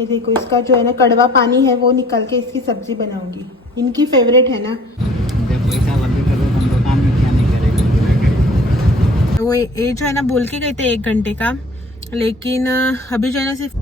ये देखो, इसका जो है ना कड़वा पानी है वो निकाल के इसकी सब्जी बनाऊंगी। इनकी फेवरेट है ना। जब पैसा बंद करो तो हम दुकान में क्या नहीं करेंगे। वो ये जो है ना बोल के गए थे 1 घंटे का, लेकिन अभी जो है ना सिर्फ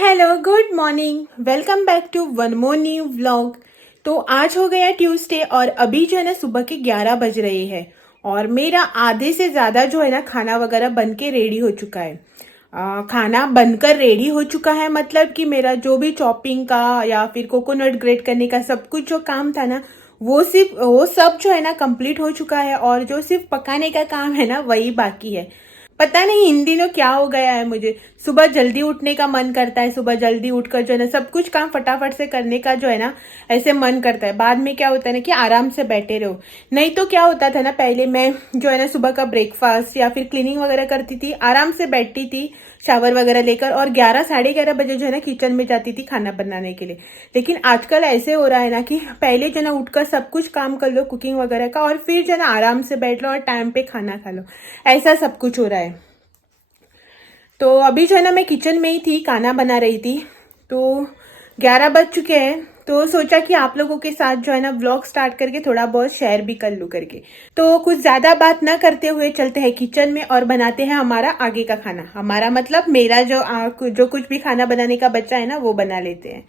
hello good morning, welcome back to one more new vlog. तो आज हो गया ट्यूसडे और अभी जो है ना सुबह के 11 बज रहे हैं और मेरा आधे से ज़्यादा जो है ना खाना वगैरह बन के रेडी हो चुका है। खाना बनकर रेडी हो चुका है मतलब कि मेरा जो भी चॉपिंग का या फिर कोकोनट ग्रेट करने का सब कुछ जो काम था ना वो सब जो है ना कंप्लीट हो चुका है और जो सिर्फ पकाने का काम है ना वही बाकी है। पता नहीं इन दिनों क्या हो गया है, मुझे सुबह जल्दी उठने का मन करता है। सुबह जल्दी उठकर जो है ना सब कुछ काम फटाफट से करने का जो है ना ऐसे मन करता है। बाद में क्या होता है ना कि आराम से बैठे रहो। नहीं तो क्या होता था ना, पहले मैं जो है ना सुबह का ब्रेकफास्ट या फिर क्लीनिंग वगैरह करती थी, आराम से बैठती थी शावर वगैरह लेकर और 11 साढ़े 11 बजे जो है ना किचन में जाती थी खाना बनाने के लिए। लेकिन आजकल ऐसे हो रहा है ना कि पहले जो है ना उठकर सब कुछ काम कर लो कुकिंग वगैरह का और फिर जो है ना आराम से बैठ लो और टाइम पे खाना खा लो, ऐसा सब कुछ हो रहा है। तो अभी जो है ना मैं किचन में ही थी, खाना बना रही थी। तो 11 बज चुके हैं तो सोचा कि आप लोगों के साथ जो है ना व्लॉग स्टार्ट करके थोड़ा बहुत शेयर भी कर लूँ करके। तो कुछ ज़्यादा बात ना करते हुए चलते हैं किचन में और बनाते हैं हमारा आगे का खाना। हमारा मतलब मेरा जो कुछ भी खाना बनाने का बचा है ना वो बना लेते हैं।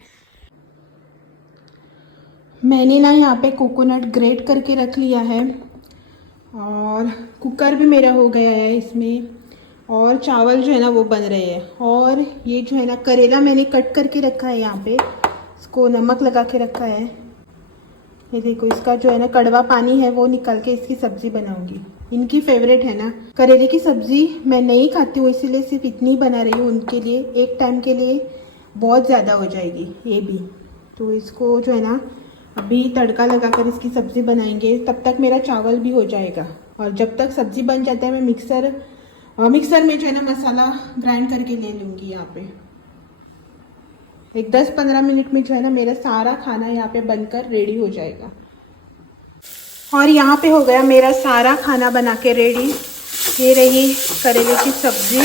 मैंने ना यहाँ पे कोकोनट ग्रेट करके रख लिया है और कुकर भी मेरा हो गया है इसमें और चावल जो है ना वो बन रहे हैं। और ये जो है ना करेला मैंने कट करके रखा है, यहाँ पे इसको नमक लगा के रखा है। ये देखो, इसका जो है ना कड़वा पानी है वो निकाल के इसकी सब्जी बनाऊंगी। इनकी फेवरेट है ना करेले की सब्जी। मैं नहीं खाती हूँ इसीलिए सिर्फ इतनी बना रही हूँ उनके लिए। एक टाइम के लिए बहुत ज़्यादा हो जाएगी ये भी। तो इसको जो है ना अभी तड़का लगाकर इसकी सब्जी बनाएंगे, तब तक मेरा चावल भी हो जाएगा। और जब तक सब्जी बन जाता है मैं मिक्सर में जो है ना मसाला ग्राइंड करके ले लूँगी। यहाँ पे एक 10-15 मिनट में जो है ना मेरा सारा खाना यहाँ पे बनकर रेडी हो जाएगा। और यहाँ पे हो गया मेरा सारा खाना बना के रेडी। ये रही करेले की सब्जी।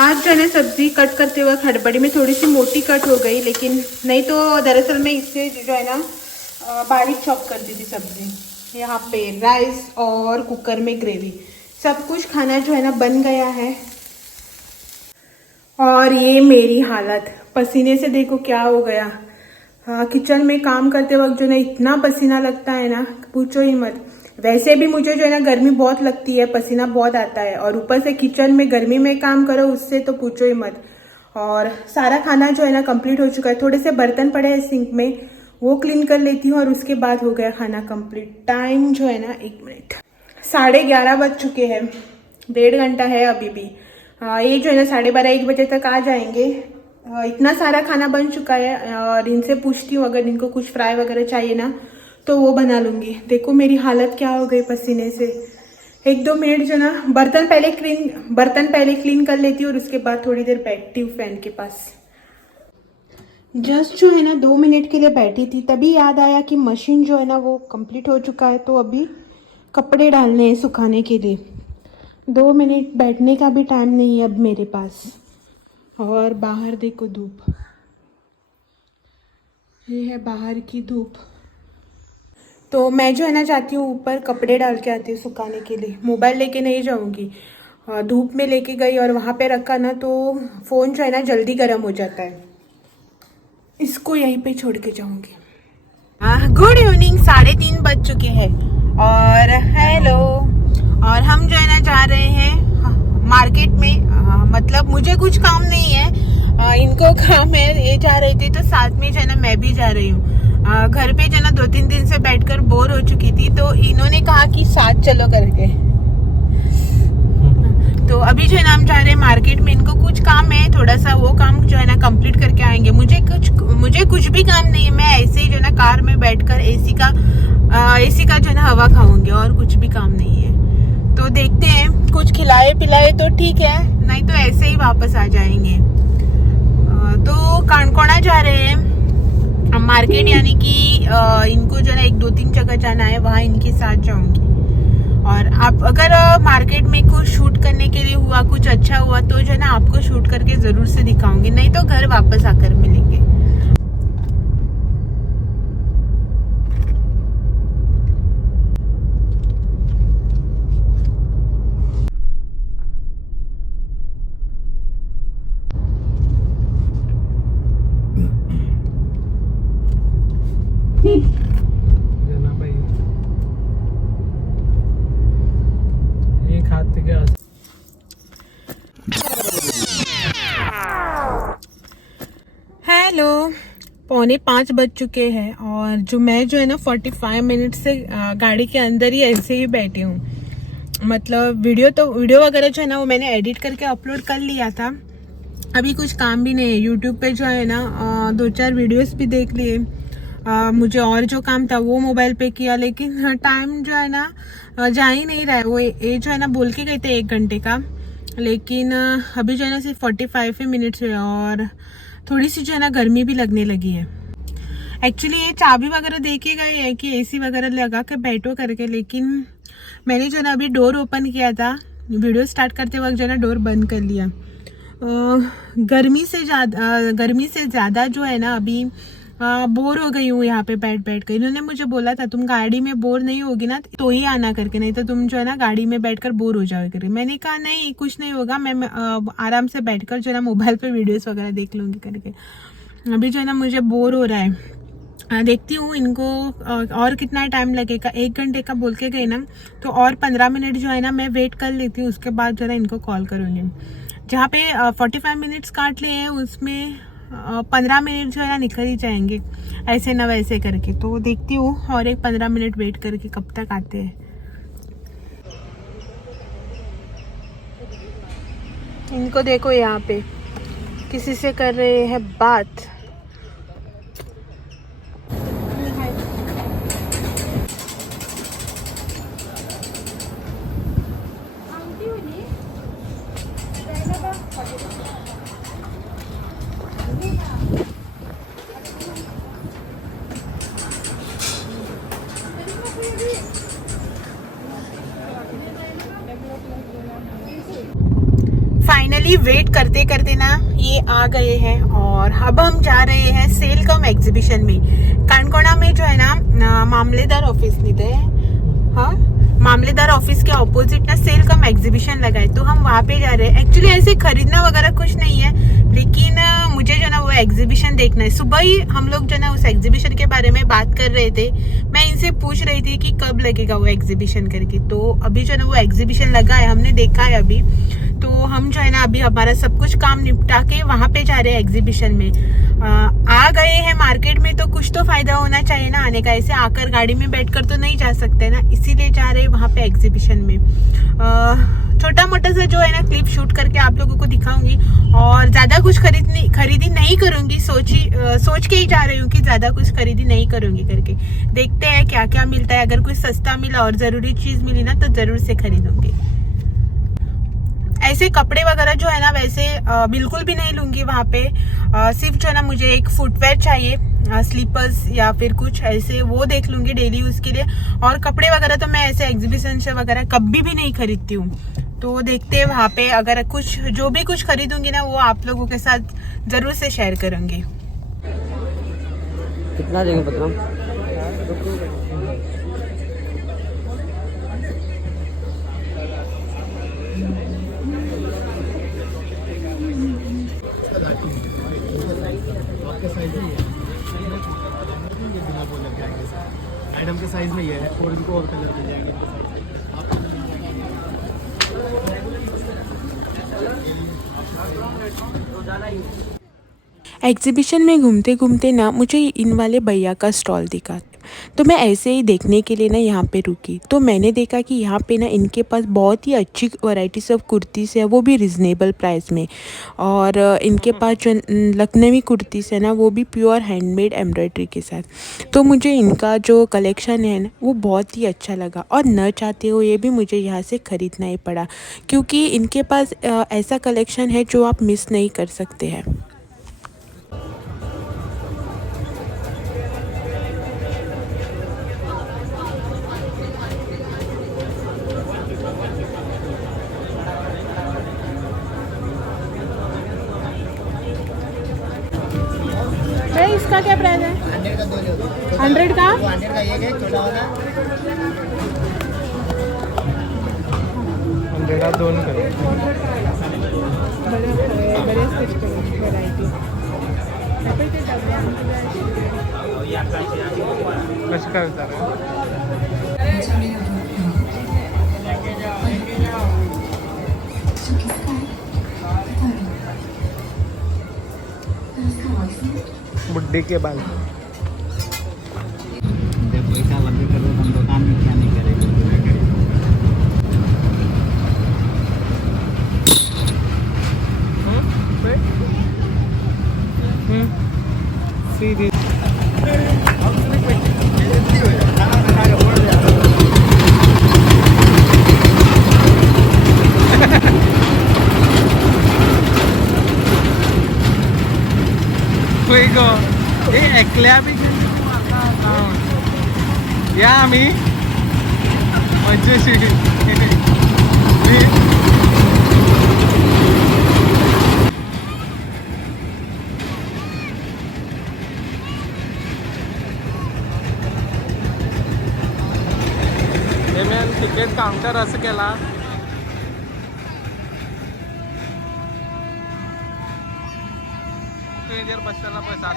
आज जो है ना सब्जी कट करते वक्त हड़बड़ी में थोड़ी सी मोटी कट हो गई, लेकिन नहीं तो दरअसल मैं इससे जो है ना बारीक चॉप कर दी थी सब्जी। यहाँ पे राइस और कुकर में ग्रेवी सब कुछ खाना जो है ना बन गया है। और ये मेरी हालत पसीने से देखो क्या हो गया। किचन में काम करते वक्त जो है ना इतना पसीना लगता है ना पूछो ही मत। वैसे भी मुझे जो है ना गर्मी बहुत लगती है, पसीना बहुत आता है और ऊपर से किचन में गर्मी में काम करो उससे तो पूछो ही मत। और सारा खाना जो है ना कंप्लीट हो चुका है। थोड़े से बर्तन पड़े हैं सिंक में, वो क्लीन कर लेती हूँ और उसके बाद हो गया खाना कंप्लीट। टाइम जो है ना 1 मिनट 11:30 बज चुके हैं। 1.5 घंटा है अभी भी। ये जो है ना 12:30-1 बजे तक आ जाएंगे। इतना सारा खाना बन चुका है और इनसे पूछती हूँ अगर इनको कुछ फ्राई वगैरह चाहिए ना तो वो बना लूँगी। देखो मेरी हालत क्या हो गई पसीने से। 1-2 मिनट जो ना बर्तन पहले क्लीन कर लेती हूँ और उसके बाद थोड़ी देर बैठती हूँ फैन के पास। जस्ट जो है ना 2 मिनट के लिए बैठी थी, तभी याद आया कि मशीन जो है ना वो कंप्लीट हो चुका है। तो अभी कपड़े डालने हैं सुखाने के लिए। 2 मिनट बैठने का भी टाइम नहीं है अब मेरे पास। और बाहर देखो धूप, ये है बाहर की धूप। तो मैं जो है ना जाती हूँ ऊपर कपड़े डाल के आती हूँ सुखाने के लिए। मोबाइल लेके नहीं जाऊँगी, धूप में लेके गई और वहाँ पे रखा ना तो फ़ोन जो है ना जल्दी गर्म हो जाता है। इसको यहीं पे छोड़ के जाऊँगी। गुड इवनिंग, 3:30 बज चुके हैं और हेलो। और हम जो है ना जा रहे हैं मार्केट में। मतलब मुझे कुछ काम नहीं है, इनको काम है। ये जा रही थी तो साथ में जो है ना मैं भी जा रही हूँ। घर पे जो है ना 2-3 दिन से बैठकर बोर हो चुकी थी तो इन्होंने कहा कि साथ चलो करके। तो अभी जो है ना हम जा रहे हैं मार्केट में। इनको कुछ काम है, थोड़ा सा वो काम जो है ना कंप्लीट करके आएंगे। मुझे कुछ भी काम नहीं है। मैं ऐसे ही जो है ना कार में बैठकर एसी का जो है ना हवा खाऊंगी और कुछ भी काम नहीं है। तो देखते हैं, कुछ खिलाए पिलाए तो ठीक है, नहीं तो ऐसे ही वापस आ जाएंगे। तो कांकोणा जा रहे हैं मार्केट, यानी कि इनको जो है 1-2-3 जगह जाना है, वहाँ इनके साथ जाऊंगी। और आप अगर मार्केट में कुछ शूट करने के लिए हुआ, कुछ अच्छा हुआ तो जो है ना आपको शूट करके जरूर से दिखाऊंगी, नहीं तो घर वापस आकर मिलेंगे। हेलो, 4:45 बज चुके हैं और जो मैं जो है ना 45 मिनट से गाड़ी के अंदर ही ऐसे ही बैठी हूँ। मतलब वीडियो वगैरह जो है ना वो मैंने एडिट करके अपलोड कर लिया था। अभी कुछ काम भी नहीं है, यूट्यूब पे जो है ना 2-4 वीडियोस भी देख लिए। मुझे और जो काम था वो मोबाइल पे किया, लेकिन टाइम जो है ना जा ही नहीं रहा है। वो ये जो है ना बोल के गए थे 1 घंटे का, लेकिन अभी जो है ना सिर्फ 45 मिनट्स हुए और थोड़ी सी जो है ना गर्मी भी लगने लगी है। एक्चुअली ये चाबी वगैरह दे के गए हैं कि एसी वगैरह लगा के बैठो करके, लेकिन मैंने जो है ना अभी डोर ओपन किया था, वीडियो स्टार्ट करते वक्त जो है ना डोर बंद कर लिया। गर्मी से ज़्यादा जो है ना अभी बोर हो गई हूँ यहाँ पे बैठ बैठ कर। इन्होंने मुझे बोला था तुम गाड़ी में बोर नहीं होगी ना तो ही आना करके, नहीं तो तुम जो है ना गाड़ी में बैठकर बोर हो जाओगे करके। मैंने कहा नहीं, कुछ नहीं होगा, मैं आराम से बैठकर जो है ना मोबाइल पे वीडियोस वगैरह देख लूँगी करके। अभी जो है ना मुझे बोर हो रहा है। देखती हूँ इनको और कितना टाइम लगेगा। 1 घंटे का बोल के गए ना, तो और 15 मिनट जो है ना मैं वेट कर लेती हूँ, उसके बाद जो है ना इनको कॉल करूँगी। जहाँ पे 45 मिनट्स काट लिए हैं उसमें 15 मिनट जो है ना निकल ही जाएंगे ऐसे ना वैसे करके। तो देखती हूँ और एक 15 मिनट वेट करके कब तक आते हैं। इनको देखो यहाँ पे किसी से कर रहे हैं बात। फाइनली वेट करते करते ना ये आ गए हैं और अब हम जा रहे हैं सेल कम एग्जीबिशन में। कांकोणा में जो है ना मामलेदार ऑफिस नहीं थे, हाँ मामलेदार ऑफिस के ऑपोजिट ना सेल कम एग्जीबिशन लगा है, तो हम वहाँ पे जा रहे हैं। एक्चुअली ऐसे खरीदना वगैरह कुछ नहीं है, लेकिन मुझे जो ना वो एग्जीबिशन देखना है। सुबह ही हम लोग जो ना उस एग्जीबिशन के बारे में बात कर रहे थे, मैं इनसे पूछ रही थी कि कब लगेगा वो एग्जीबिशन करके। तो अभी जो ना वो एग्जीबिशन लगा है, हमने देखा है अभी। तो हम जो है ना अभी हमारा सब कुछ काम निपटा के वहाँ पे जा रहे हैं एग्जीबिशन में। आ गए हैं मार्केट में तो कुछ तो फायदा होना चाहिए ना आने का, ऐसे आकर गाड़ी में बैठकर तो नहीं जा सकते ना, इसीलिए जा रहे हैं वहाँ पे एग्जीबिशन में। छोटा मोटा सा जो है ना क्लिप शूट करके आप लोगों को दिखाऊंगी और ज्यादा कुछ खरीदी नहीं करूंगी। सोच के ही जा रही हूँ कि ज्यादा कुछ खरीदी नहीं करूंगी करके। देखते हैं क्या क्या मिलता है, अगर कुछ सस्ता मिला और जरूरी चीज मिली ना तो जरूर से खरीदूंगी। ऐसे कपड़े वगैरह जो है ना वैसे बिल्कुल भी नहीं लूंगी वहाँ पे। सिर्फ जो है ना मुझे एक फुटवेयर चाहिए, स्लीपर्स या फिर कुछ ऐसे, वो देख लूंगी डेली यूज के लिए। और कपड़े वगैरह तो मैं ऐसे एग्जीबिशन से वगैरह कभी भी नहीं खरीदती हूँ। तो देखते हैं वहाँ पे, अगर कुछ जो भी कुछ खरीदूंगी ना वो आप लोगों के साथ जरूर से शेयर करूंगी। कितना देंगे पत्र? मैडम के साइज में ये है और इनको और कलर मिल जाएंगे इनके साइज। एग्जीबिशन में घूमते घूमते ना मुझे इन वाले भैया का स्टॉल दिखा। तो मैं ऐसे ही देखने के लिए ना यहाँ पे रुकी। तो मैंने देखा कि यहाँ पे ना इनके पास बहुत ही अच्छी वैरायटीज़ ऑफ कुर्तीज़ है, वो भी रिजनेबल प्राइस में। और इनके पास जो लखनवी कुर्तीज़ है ना वो भी प्योर हैंडमेड एम्ब्रॉयडरी के साथ। तो मुझे इनका जो कलेक्शन है ना वो बहुत ही अच्छा लगा, और न चाहते हुए भी मुझे यहाँ से ख़रीदना ही पड़ा, क्योंकि इनके पास ऐसा कलेक्शन है जो आप मिस नहीं कर सकते हैं। भाई इसका क्या प्राइस है? 100 का 2 ले लो। 100 का? 100 का एक है, छोटा वाला 100 का 2 करो. बरेच व्हरायटी. कसं काय विचार बुड्ढे के बाल. जब पैसा लगे करो हम दुकान में क्या नहीं करेंगे पूरा करेंगे. See this. Fuego. एकल्या बी या आम्ही मजेशीर. तिकीट काउंटर असं केला. जर बसताना पैसा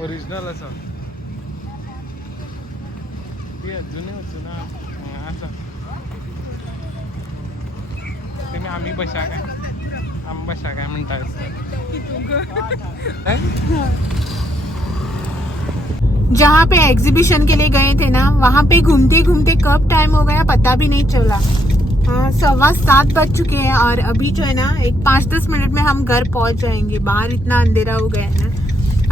ओरिजिनल असं ती जुने जुना असं तुम्ही आम्ही बशा काय आम्ही बशा काय म्हणताय. जहाँ पे एग्जीबिशन के लिए गए थे ना वहाँ पे घूमते घूमते कब टाइम हो गया पता भी नहीं चला. 7:15 बज चुके हैं और अभी जो है ना एक 5-10 मिनट में हम घर पहुँच जाएंगे. बाहर इतना अंधेरा हो गया है ना.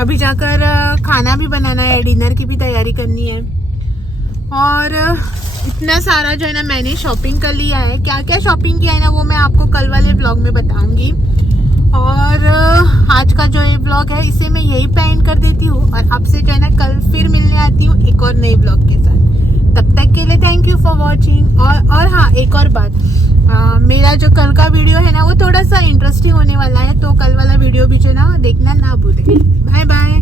अभी जाकर खाना भी बनाना है, डिनर की भी तैयारी करनी है. और इतना सारा जो है ना मैंने शॉपिंग कर लिया है. क्या क्या शॉपिंग किया है ना वो मैं आपको कल वाले व्लॉग में बताऊंगी. और आज का जो ये व्लॉग है इसे मैं यही पे एंड कर देती हूँ और आपसे जो है ना कल फिर मिलने आती हूँ एक और नए व्लॉग के साथ. तब तक के लिए थैंक यू फॉर वॉचिंग. और हाँ एक और बात, मेरा जो कल का वीडियो है ना वो थोड़ा सा इंटरेस्टिंग होने वाला है, तो कल वाला वीडियो भी जो है ना देखना ना भूलें. Bye bye.